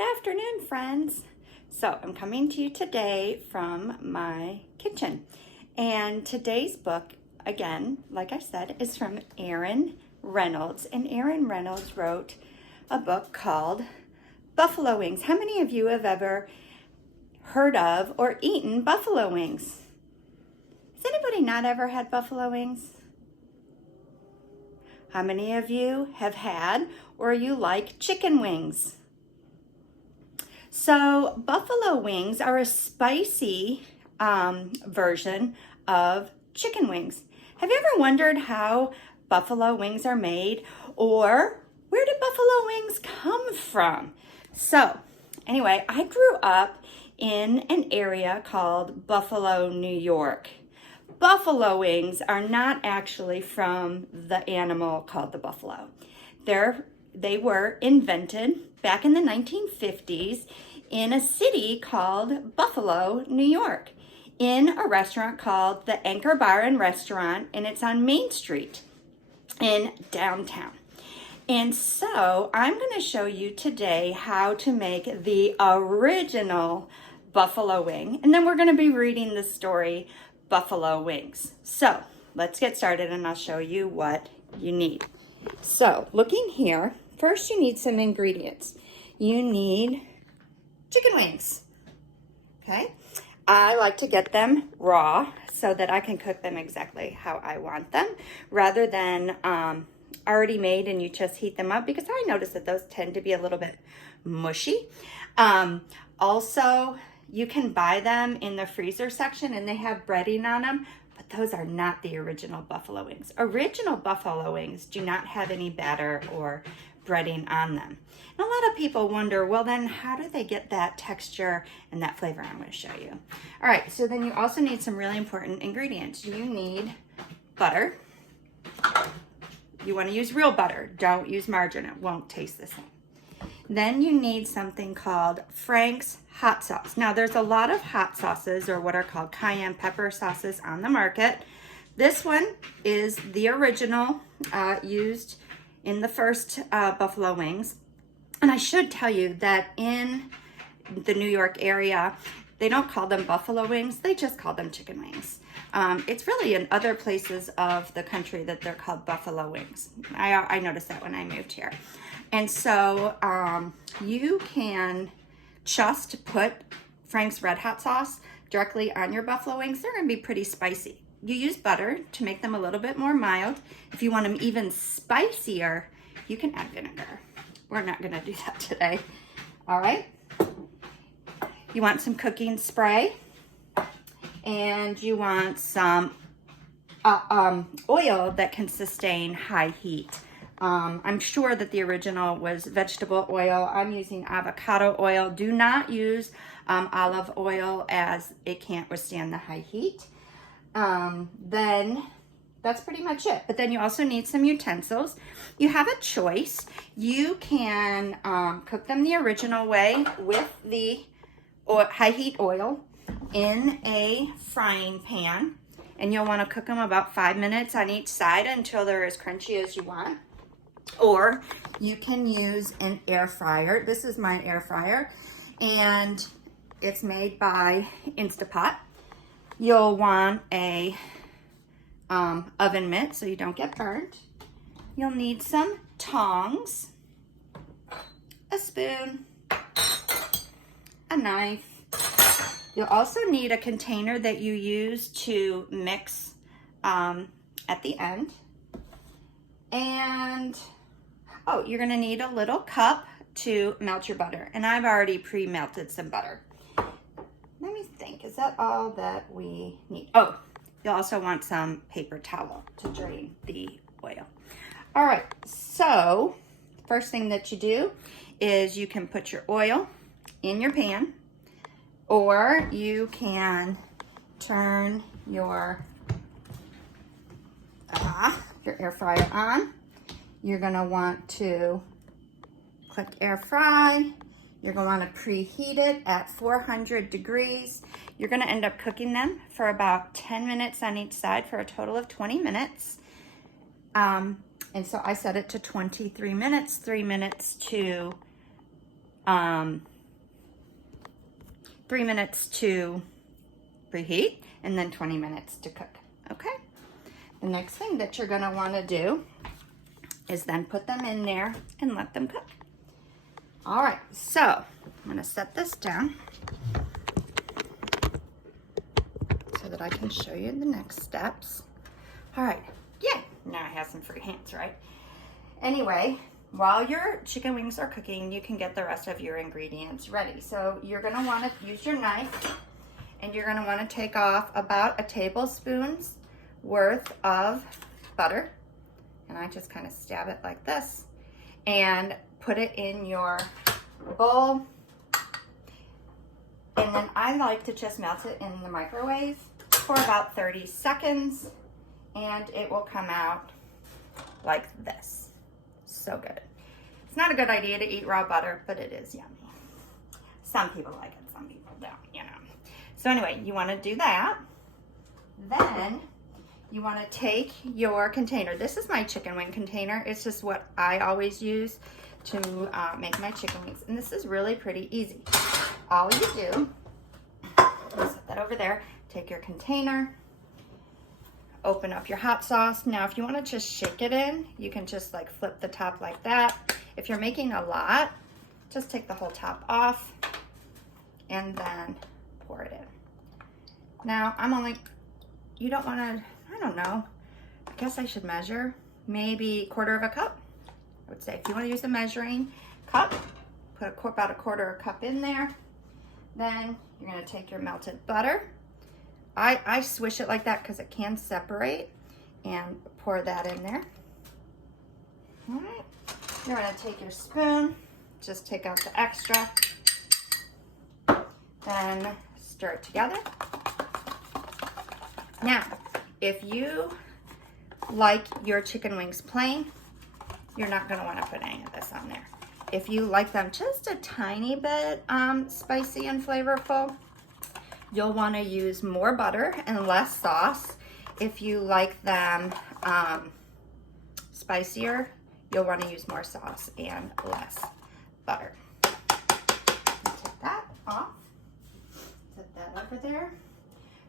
Good afternoon, friends. So I'm coming to you today from my kitchen. And today's book, again, like I said, is from Aaron Reynolds. And Aaron Reynolds wrote a book called Buffalo Wings. How many of you have ever heard of or eaten buffalo wings? Has anybody not ever had buffalo wings? How many of you have had or you like chicken wings? So buffalo wings are a spicy version of chicken wings. Have you ever wondered how buffalo wings are made, or where did buffalo wings come from? So anyway, I grew up in an area called Buffalo, New York. Buffalo wings are not actually from the animal called the buffalo. They were invented back in the 1950s in a city called Buffalo, New York, in a restaurant called the Anchor Bar and Restaurant, and it's on Main Street in downtown. And so I'm going to show you today how to make the original buffalo wing, and then we're going to be reading the story Buffalo Wings. So let's get started and I'll show you what you need. So looking here, first you need some ingredients. You need chicken wings. Okay, I like to get them raw so that I can cook them exactly how I want them, rather than already made and you just heat them up, because I notice that those tend to be a little bit mushy. Also, you can buy them in the freezer section and they have breading on them, but those are not the original buffalo wings. Original buffalo wings do not have any batter or breading on them. And a lot of people wonder, well then how do they get that texture and that flavor? I'm going to show you. All right, so then you also need some really important ingredients. You need butter. You want to use real butter. Don't use margarine. It won't taste the same. Then you need something called Frank's hot sauce. Now there's a lot of hot sauces, or what are called cayenne pepper sauces, on the market. This one is the original used in the first buffalo wings. And I should tell you that in the New York area, they don't call them buffalo wings, they just call them chicken wings. It's really in other places of the country that they're called buffalo wings. I noticed that when I moved here. And so you can just put Frank's Red Hot sauce directly on your buffalo wings. They're gonna be pretty spicy. You use butter to make them a little bit more mild. If you want them even spicier, you can add vinegar. We're not gonna do that today. All right. You want some cooking spray, and you want some oil that can sustain high heat. I'm sure that the original was vegetable oil. I'm using avocado oil. Do not use olive oil, as it can't withstand the high heat. Then that's pretty much it. But then you also need some utensils. You have a choice. You can cook them the original way with the high heat oil in a frying pan, and you'll want to cook them about 5 minutes on each side until they're as crunchy as you want. Or you can use an air fryer. This is my air fryer, and it's made by Instapot. You'll want a oven mitt so you don't get burnt. You'll need some tongs, a spoon, a knife. You'll also need a container that you use to mix at the end. And oh, you're gonna need a little cup to melt your butter. And I've already pre-melted some butter. Let me think, is that all that we need? Oh, you'll also want some paper towel to drain the oil. All right, so first thing that you do is you can put your oil in your pan, or you can turn your air fryer on. You're gonna want to click air fry. You're gonna want to preheat it at 400 degrees. You're gonna end up cooking them for about 10 minutes on each side for a total of 20 minutes. And so I set it to 23 minutes, 3 minutes to 3 minutes to preheat, and then 20 minutes to cook, okay? The next thing that you're gonna wanna do is then put them in there and let them cook. All right, so I'm gonna set this down so that I can show you the next steps. All right, yay, now I have some free hands, right? Anyway, while your chicken wings are cooking, you can get the rest of your ingredients ready. So you're gonna wanna use your knife, and you're gonna wanna take off about a tablespoon's worth of butter. And I just kind of stab it like this and put it in your bowl. And then I like to just melt it in the microwave for about 30 seconds, and it will come out like this. So good. It's not a good idea to eat raw butter, but it is yummy. Some people like it, some people don't, you know. So anyway, you want to do that. Then you want to take your container. This is my chicken wing container. It's just what I always use to make my chicken wings. And this is really pretty easy. All you do is set that over there. Take your container, open up your hot sauce. Now, if you want to just shake it in, you can just like flip the top like that. If you're making a lot, just take the whole top off and then pour it in. Now, you don't want to, I don't know, I guess I should measure maybe 1/4 cup. I would say if you want to use a measuring cup, put about 1/4 cup in there. Then you're going to take your melted butter. I swish it like that because it can separate, and pour that in there. All right, you're going to take your spoon, just take out the extra, then stir it together. Now, if you like your chicken wings plain, you're not going to want to put any of this on there. If you like them just a tiny bit spicy and flavorful, you'll want to use more butter and less sauce. If you like them spicier, you'll want to use more sauce and less butter. Take that off. Set that over there.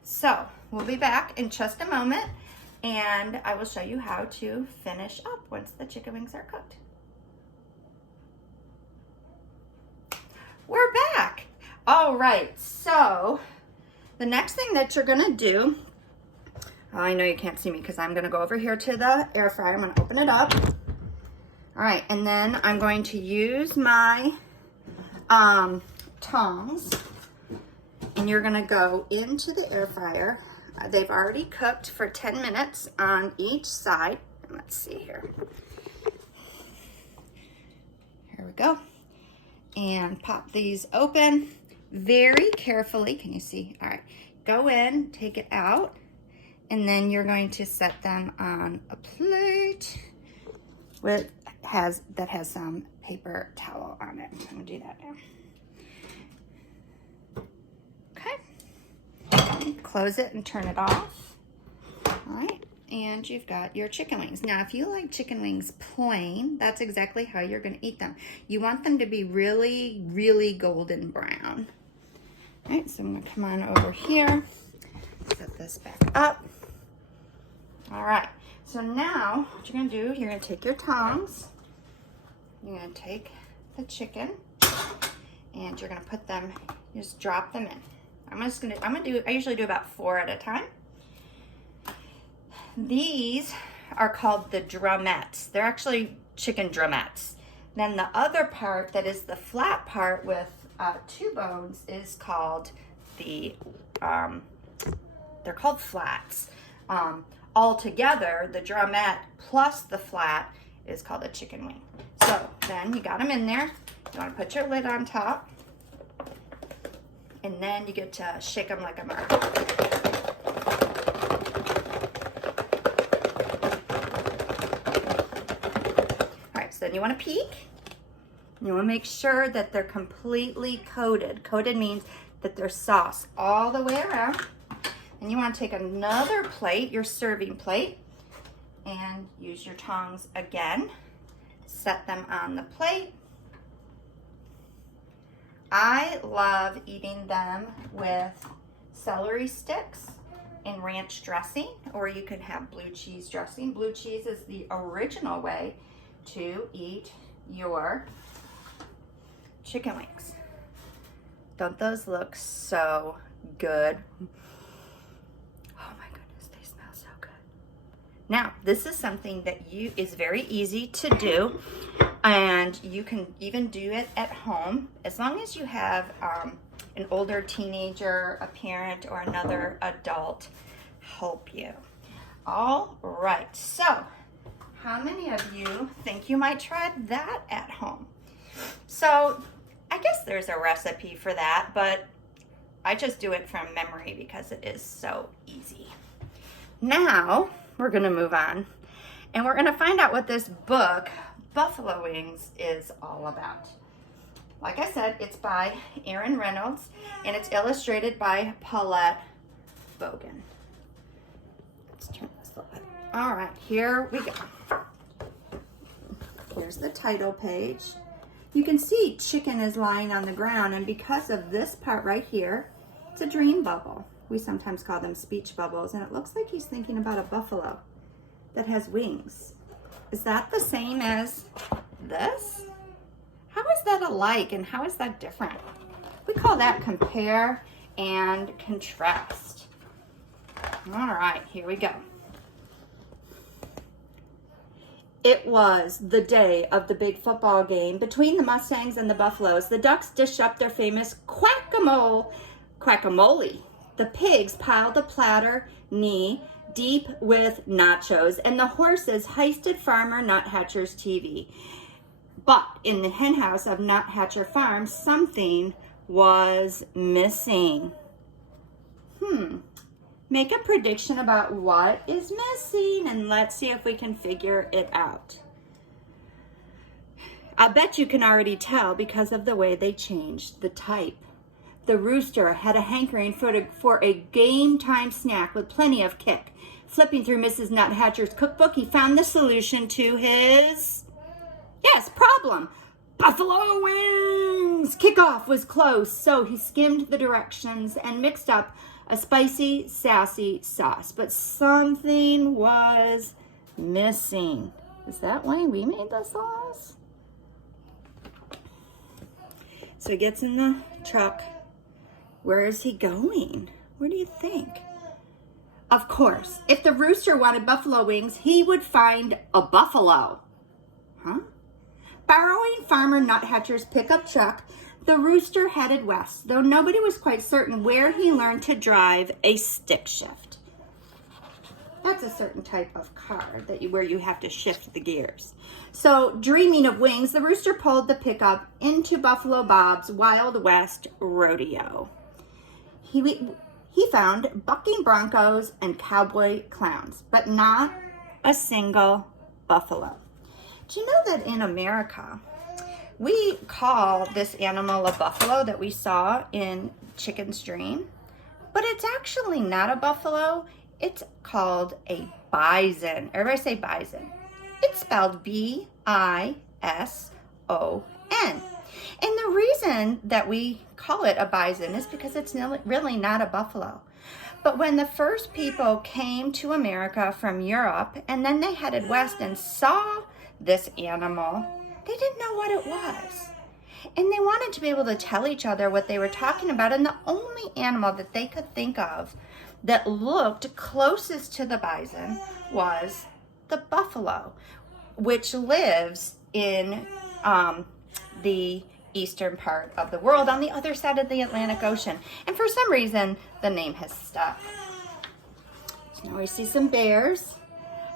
So we'll be back in just a moment, and I will show you how to finish up once the chicken wings are cooked. We're back. All right, so the next thing that you're gonna do, I know you can't see me because I'm gonna go over here to the air fryer. I'm gonna open it up. All right, and then I'm going to use my tongs, and you're gonna go into the air fryer. They've already cooked for 10 minutes on each side. Let's see here. Here we go. And pop these open very carefully. Can you see? All right, go in, take it out, and then you're going to set them on a plate that has some paper towel on it. I'm gonna do that now. Okay, close it and turn it off. All right, and you've got your chicken wings. Now, if you like chicken wings plain, that's exactly how you're gonna eat them. You want them to be really, really golden brown. All right, so I'm gonna come on over here, set this back up. All right, so now what you're gonna do, you're gonna take your tongs, you're gonna take the chicken, and you're gonna put them, just drop them in. I usually do about 4 at a time. These are called the drumettes. They're actually chicken drumettes. Then the other part that is the flat part with 2 bones is called they're called flats. All together, the drumette plus the flat is called a chicken wing. So then you got them in there. You want to put your lid on top, and then you get to shake them like a marble. All right, so then you want to peek. You want to make sure that they're completely coated. Coated means that there's sauce all the way around. And you want to take another plate, your serving plate, and use your tongs again. Set them on the plate. I love eating them with celery sticks and ranch dressing, or you can have blue cheese dressing. Blue cheese is the original way to eat your chicken wings. Don't those look so good? Oh my goodness, they smell so good. Now, this is something that is very easy to do, and you can even do it at home as long as you have an older teenager, a parent, or another adult help you. All right, so how many of you think you might try that at home? So I guess there's a recipe for that, but I just do it from memory because it is so easy. Now we're gonna move on, and we're gonna find out what this book, Buffalo Wings, is all about. Like I said, it's by Aaron Reynolds, and it's illustrated by Paulette Bogan. Let's turn this a little bit. All right, here we go. Here's the title page. You can see chicken is lying on the ground, and because of this part right here, it's a dream bubble. We sometimes call them speech bubbles, and it looks like he's thinking about a buffalo that has wings. Is that the same as this? How is that alike, and how is that different? We call that compare and contrast. All right, here we go. It was the day of the big football game between the Mustangs and the Buffaloes. The Ducks dished up their famous quackamole. The pigs piled a platter knee deep with nachos, and the horses heisted Farmer Nuthatcher's TV. But in the henhouse of Nuthatcher Farm, something was missing. Make a prediction about what is missing, and let's see if we can figure it out. I bet you can already tell because of the way they changed the type. The rooster had a hankering for a game time snack with plenty of kick. Flipping through Mrs. Nuthatcher's cookbook, he found the solution to his, problem. Buffalo wings! Kickoff was close, so he skimmed the directions and mixed up a spicy, sassy sauce. But something was missing. Is that why we made the sauce? So he gets in the truck. Where is he going? Where do you think? Of course, if the rooster wanted buffalo wings, he would find a buffalo. Borrowing Farmer Nuthatcher's pickup truck, the rooster headed west, though nobody was quite certain where he learned to drive a stick shift. That's a certain type of car where you have to shift the gears. So, dreaming of wings, the rooster pulled the pickup into Buffalo Bob's Wild West Rodeo. He found bucking broncos and cowboy clowns, but not a single buffalo. Do you know that in America, we call this animal a buffalo that we saw in Chicken's Dream, but it's actually not a buffalo. It's called a bison. Everybody say bison. It's spelled B-I-S-O-N. And the reason that we call it a bison is because it's really not a buffalo. But when the first people came to America from Europe, and then they headed west and saw this animal, they didn't know what it was. And they wanted to be able to tell each other what they were talking about. And the only animal that they could think of that looked closest to the bison was the buffalo, which lives in the eastern part of the world on the other side of the Atlantic Ocean. And for some reason, the name has stuck. So now we see some bears.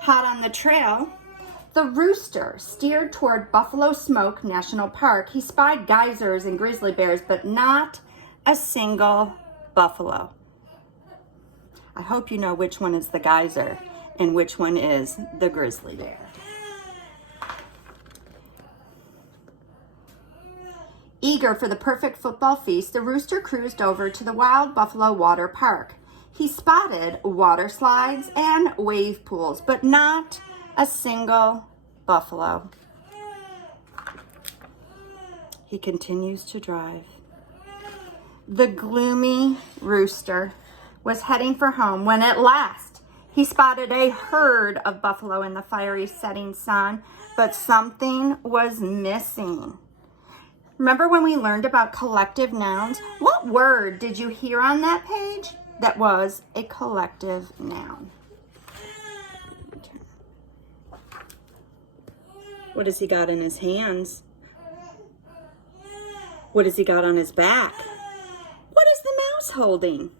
Hot on the trail, the rooster steered toward Buffalo Smoke National Park. He spied geysers and grizzly bears, but not a single buffalo. I hope you know which one is the geyser and which one is the grizzly bear. Eager for the perfect football feast, the rooster cruised over to the Wild Buffalo Water Park. He spotted water slides and wave pools, but not a single buffalo. He continues to drive. the gloomy rooster was heading for home when at last he spotted a herd of buffalo in the fiery setting sun, but something was missing. Remember when we learned about collective nouns? What word did you hear on that page that was a collective noun? What has he got in his hands? What has he got on his back? What is the mouse holding?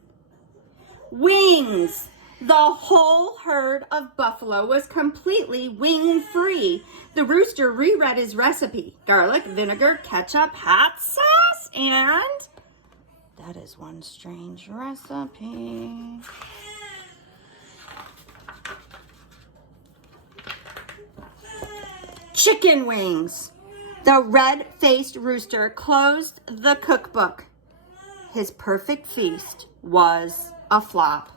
Wings. The whole herd of buffalo was completely wing-free. The rooster reread his recipe. Garlic, vinegar, ketchup, hot sauce, and that is one strange recipe. Chicken wings. The red-faced rooster closed the cookbook. His perfect feast was a flop.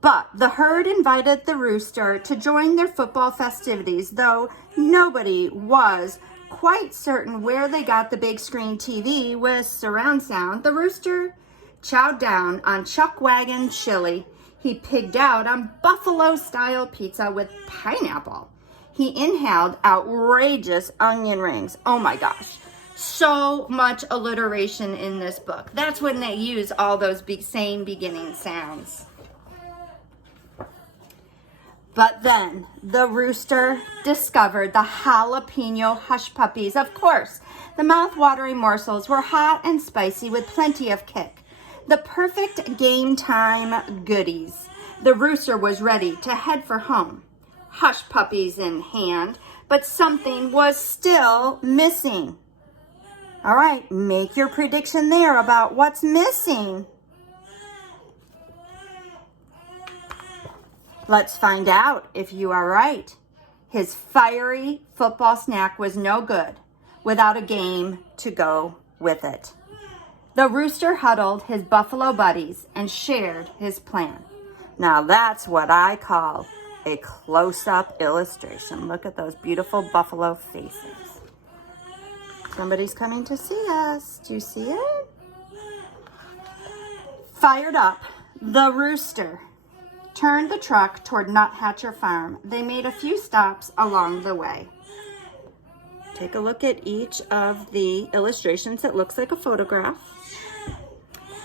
But the herd invited the rooster to join their football festivities, though nobody was quite certain where they got the big screen TV with surround sound. The rooster chowed down on chuck wagon chili. He pigged out on buffalo-style pizza with pineapple. He inhaled outrageous onion rings. Oh my gosh. So much alliteration in this book. That's when they use all those same beginning sounds. But then the rooster discovered the jalapeno hush puppies. Of course, the mouth-watering morsels were hot and spicy with plenty of kick. The perfect game time goodies. The rooster was ready to head for home, hush puppies in hand, but something was still missing. All right, make your prediction there about what's missing. Let's find out if you are right. His fiery football snack was no good without a game to go with it. The rooster huddled his buffalo buddies and shared his plan. Now that's what I call a close-up illustration. Look at those beautiful buffalo faces. Somebody's coming to see us. Do you see it? Fired up, the rooster turned the truck toward Nuthatcher Farm. They made a few stops along the way. Take a look at each of the illustrations. It looks like a photograph.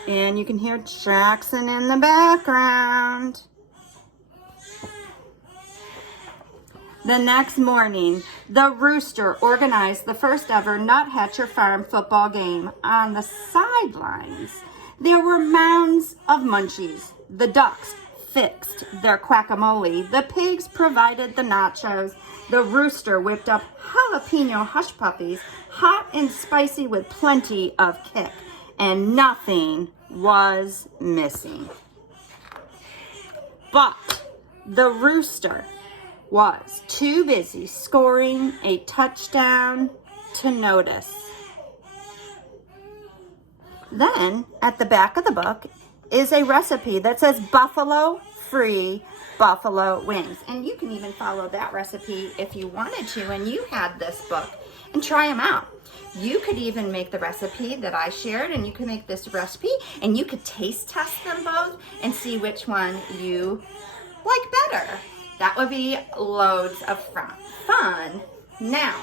And you can hear Jackson in the background. The next morning, the rooster organized the first ever Nuthatcher Farm football game. On the sidelines, there were mounds of munchies. The ducks fixed their guacamole. The pigs provided the nachos. The rooster whipped up jalapeno hush puppies, hot and spicy with plenty of kick. And nothing was missing. But the rooster was too busy scoring a touchdown to notice. Then, at the back of the book, is a recipe that says buffalo-free buffalo wings. And you can even follow that recipe if you wanted to and you had this book and try them out. You could even make the recipe that I shared, and you could make this recipe and you could taste test them both and see which one you like better. That would be loads of fun. Now,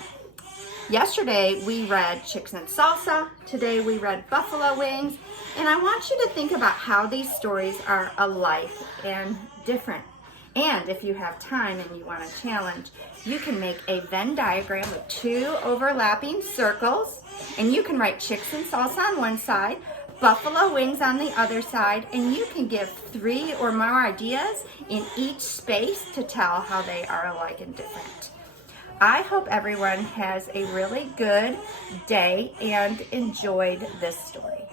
yesterday we read Chicks and Salsa. Today we read Buffalo Wings. And I want you to think about how these stories are alike and different. And if you have time and you want a challenge, you can make a Venn diagram with 2 overlapping circles. And you can write Chicks and Salsa on one side, Buffalo Wings on the other side, and you can give 3 or more ideas in each space to tell how they are alike and different. I hope everyone has a really good day and enjoyed this story.